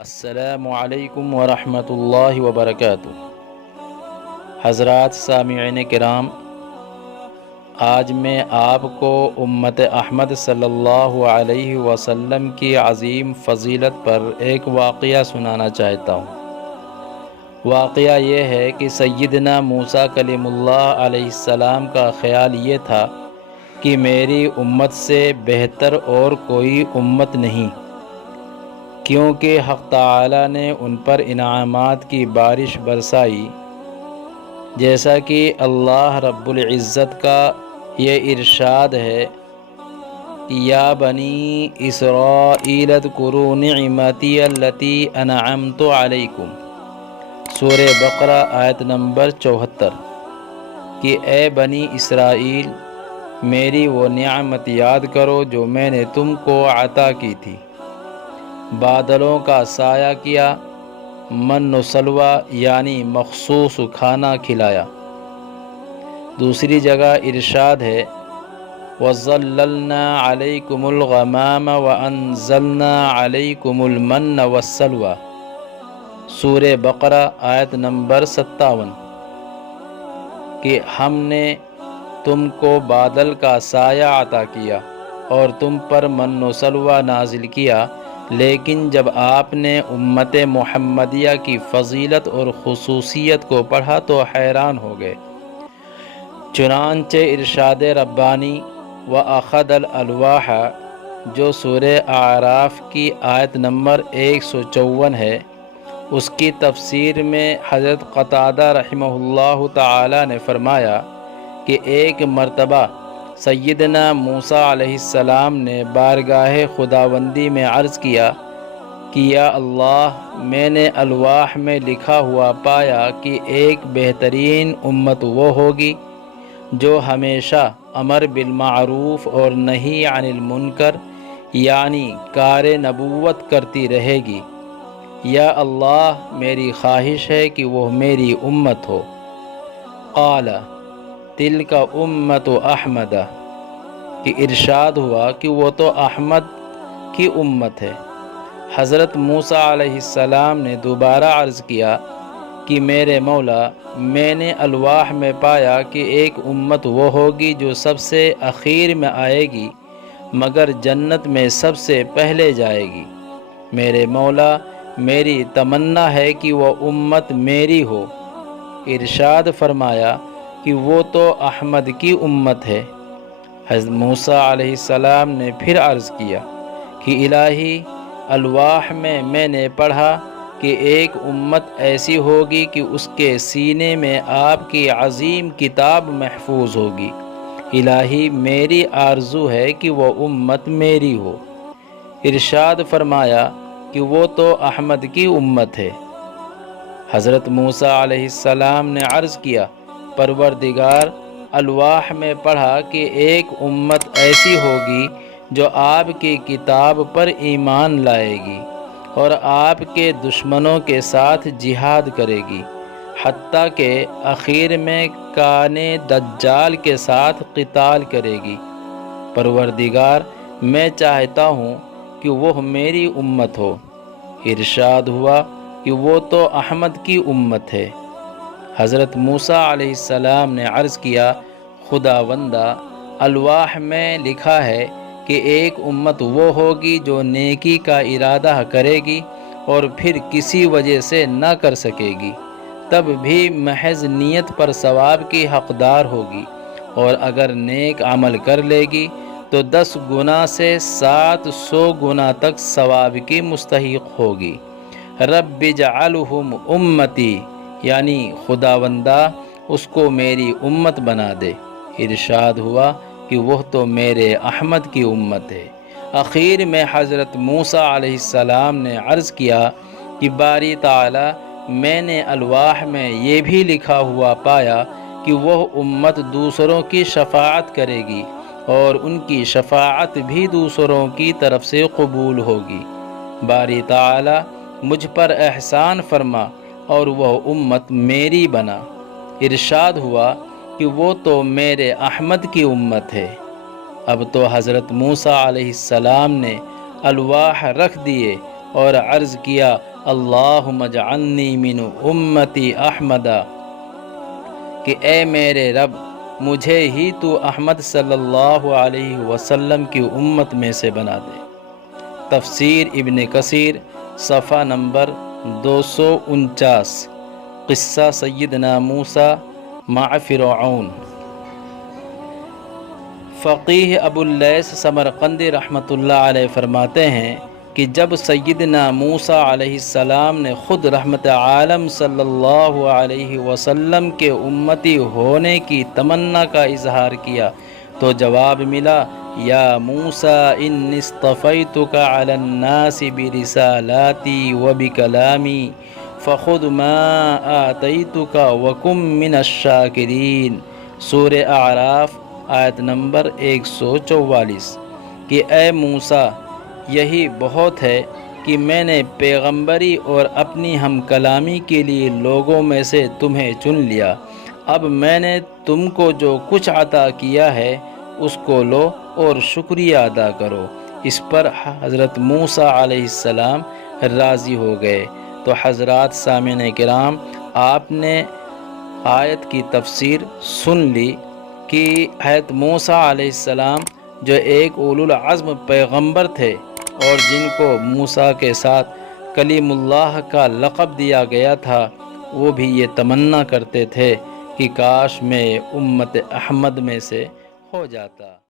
السلام علیکم ورحمۃ اللہ وبرکاتہ۔ حضرات سامعین کرام، آج میں آپ کو امت احمد صلی اللہ علیہ وسلم کی عظیم فضیلت پر ایک واقعہ سنانا چاہتا ہوں۔ واقعہ یہ ہے کہ سیدنا موسیٰ کلیم اللہ علیہ السلام کا خیال یہ تھا کہ میری امت سے بہتر اور کوئی امت نہیں، کیونکہ حق تعالی نے ان پر انعامات کی بارش برسائی، جیسا کہ اللہ رب العزت کا یہ ارشاد ہے، یا بنی اسرائیل اذکروا نعمتی التی انعمت علیکم، سورہ بقرہ آیت نمبر 74، کہ اے بنی اسرائیل، میری وہ نعمت یاد کرو جو میں نے تم کو عطا کی تھی، بادلوں کا سایہ کیا، من و سلوہ یعنی مخصوص کھانا کھلایا۔ دوسری جگہ ارشاد ہے، وَظَلَّلْنَا عَلَيْكُمُ الْغَمَامَ وَأَنزَلْنَا عَلَيْكُمُ الْمَنَّ وَالسَّلْوَىٰ، سورہ بقرہ آیت نمبر 57، کہ ہم نے تم کو بادل کا سایہ عطا کیا اور تم پر من و سلوہ نازل کیا، لیکن جب آپ نے امت محمدیہ کی فضیلت اور خصوصیت کو پڑھا تو حیران ہو گئے۔ چنانچہ ارشاد ربانی وَأَخَذَ الْأَلْوَاحَ، جو سورہ اعراف کی آیت نمبر 154 ہے، اس کی تفسیر میں حضرت قتادہ رحمہ اللہ تعالی نے فرمایا کہ ایک مرتبہ سیدنا موسیٰ علیہ السلام نے بارگاہ خداوندی میں عرض کیا کہ یا اللہ، میں نے الواح میں لکھا ہوا پایا کہ ایک بہترین امت وہ ہوگی جو ہمیشہ امر بالمعروف اور نہی عن المنکر یعنی کار نبوت کرتی رہے گی۔ یا اللہ، میری خواہش ہے کہ وہ میری امت ہو۔ قال تلک امت احمد، کہ ارشاد ہوا کہ وہ تو احمد کی امت ہے۔ حضرت موسیٰ علیہ السلام نے دوبارہ عرض کیا کہ میرے مولا، میں نے الواح میں پایا کہ ایک امت وہ ہوگی جو سب سے اخیر میں آئے گی مگر جنت میں سب سے پہلے جائے گی۔ میرے مولا، میری تمنا ہے کہ وہ امت میری ہو۔ ارشاد فرمایا کہ وہ تو احمد کی امت ہے۔ حضرت موسیٰ علیہ السلام نے پھر عرض کیا کہ الہی، الواح میں نے پڑھا کہ ایک امت ایسی ہوگی کہ اس کے سینے میں آپ کی عظیم کتاب محفوظ ہوگی۔ الہی، میری آرزو ہے کہ وہ امت میری ہو۔ ارشاد فرمایا کہ وہ تو احمد کی امت ہے۔ حضرت موسیٰ علیہ السلام نے عرض کیا، پروردگار، الواح میں پڑھا کہ ایک امت ایسی ہوگی جو آپ کی کتاب پر ایمان لائے گی اور آپ کے دشمنوں کے ساتھ جہاد کرے گی، حتیٰ کہ اخیر میں کانے دجال کے ساتھ قتال کرے گی۔ پروردگار، میں چاہتا ہوں کہ وہ میری امت ہو۔ ارشاد ہوا کہ وہ تو احمد کی امت ہے۔ حضرت موسیٰ علیہ السلام نے عرض کیا، خداوندہ، الواح میں لکھا ہے کہ ایک امت وہ ہوگی جو نیکی کا ارادہ کرے گی اور پھر کسی وجہ سے نہ کر سکے گی، تب بھی محض نیت پر ثواب کی حقدار ہوگی، اور اگر نیک عمل کر لے گی تو 10 گنا سے 700 گنا تک ثواب کی مستحق ہوگی۔ رب اجعلہم امتی، یعنی خداوندہ، اس کو میری امت بنا دے۔ ارشاد ہوا کہ وہ تو میرے احمد کی امت ہے۔ اخیر میں حضرت موسیٰ علیہ السلام نے عرض کیا کہ باری تعالی، میں نے الواح میں یہ بھی لکھا ہوا پایا کہ وہ امت دوسروں کی شفاعت کرے گی اور ان کی شفاعت بھی دوسروں کی طرف سے قبول ہوگی۔ باری تعالی، مجھ پر احسان فرما اور وہ امت میری بنا۔ ارشاد ہوا کہ وہ تو میرے احمد کی امت ہے۔ اب تو حضرت موسیٰ علیہ السلام نے الواح رکھ دیے اور عرض کیا اللہم اجعلنی من امتی احمدہ، کہ اے میرے رب مجھے ہی تو احمد صلی اللہ علیہ وسلم کی امت میں سے بنا دے۔ تفسیر ابن کثیر صفحہ نمبر 249۔ قصہ سیدنا موسیٰ مع فرعون۔ فقیہ ابو اللیث سمرقندی رحمۃ اللہ علیہ فرماتے ہیں کہ جب سیدنا موسیٰ علیہ السلام نے خود رحمت عالم صلی اللہ علیہ وسلم کے امتی ہونے کی تمنا کا اظہار کیا تو جواب ملا یا موسیٰ انی اصطفیتک علی الناس برسالاتی وبکلامی فخذ ما آتیتک وکن من الشاکرین۔ سورہ اعراف آیت نمبر 144۔ کہ اے موسیٰ یہی بہت ہے کہ میں نے پیغمبری اور اپنی ہم کلامی کے لیے لوگوں میں سے تمہیں چن لیا، اب میں نے تم کو جو کچھ عطا کیا ہے اس کو لو اور شکریہ ادا کرو۔ اس پر حضرت موسیٰ علیہ السلام راضی ہو گئے۔ تو حضرات سامعین کرام، آپ نے آیت کی تفسیر سن لی کہ حضرت موسیٰ علیہ السلام جو ایک اولو العزم پیغمبر تھے اور جن کو موسیٰ کے ساتھ کلیم اللہ کا لقب دیا گیا تھا، وہ بھی یہ تمنا کرتے تھے کہ کاش میں امت احمد میں سے ہو جاتا۔